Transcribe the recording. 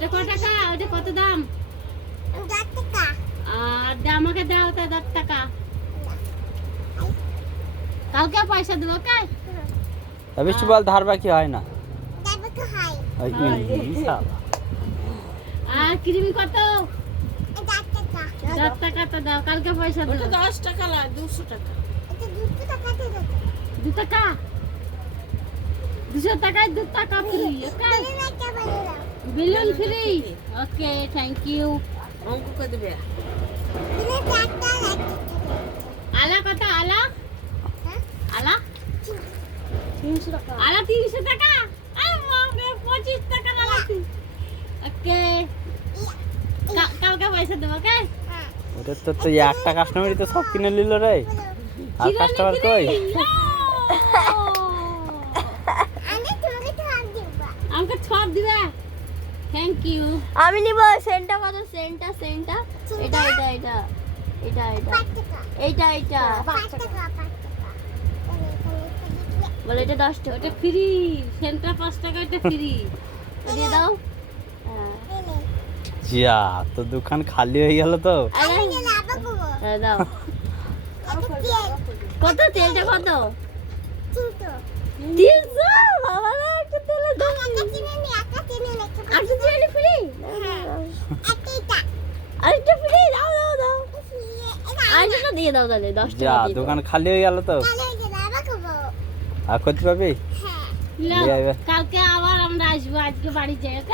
এটা কত টাকা? ওটা কত দাম? 10 টাকা। আর আমাকে দাও তা 10 টাকা। কালকে পয়সা দেবো কাই? বৃষ্টি বল ধার বাকি হয় না। তারপর তো হয়। ওই শালা। আর ক্রিমি কত? 10 টাকা। 10 টাকা তো দাও, কালকে পয়সা দেবো। ওটা 10 টাকা না 200 টাকা। এটা 200 টাকা দিয়ে দাও। 2 টাকা? 200 টাকায় 2 টাকা ফ্রি, ওকে? বেলুন একটা বেলুন দাও। Balloon free, okay, thank you. অঙ্ক করে দেবে। বেলুন একটা লাগছে। আলা কত? আলা? হ্যাঁ? আলা? 300 টাকা। আলা 300 টাকা? আরে বাপরে, 25 টাকা আলা। ওকে, কালকে পয়সা দেবো, ওকে? হ্যাঁ। ওটা তো একটা কাস্টমারই তো সব কিনে নিল রে। আর কাস্টমার কই? আমি তোমাকে তো হাত দিব। আমাকে ছপ দিবে? Thank you. আমি নিব সেন্টটা কত? সেন্টটা এটা এটা এটা এটা এটা 5 টাকা। এইটা এইটা 5 টাকা 5 টাকা। বলে এটা 10 টাকা। ওটা ফ্রি, সেন্টার 5 টাকা, এটা ফ্রি। দিয়ে দাও। হ্যাঁ যা, তো দোকান খালি হয়ে গেল তো। আমি নিলে আবার করবো। হ্যাঁ, দাও। এটা তেল। কত তেলটা কত? 300। 300 বাবা রে, একটা তেলের দাম। একটা কিনে নি, একটা কিনে নি। একটা তেল ফ্রি? হ্যাঁ। একটা এটা। আরেকটা ফ্রি? দাও দাও দাও। এটা আরেকটা দিয়ে দাও তাহলে 10 যা, টাকা দিয়ে দাও। দোকান খালি হয়ে গেল তো। ভালো হয়ে গেল, আবার করবো। আর করতে পারবি? হ্যাঁ। নাও, দিয়ে আইবে। কালকে আবার আমরা আসবো, আজকে বাড়ি যাই, ওকে?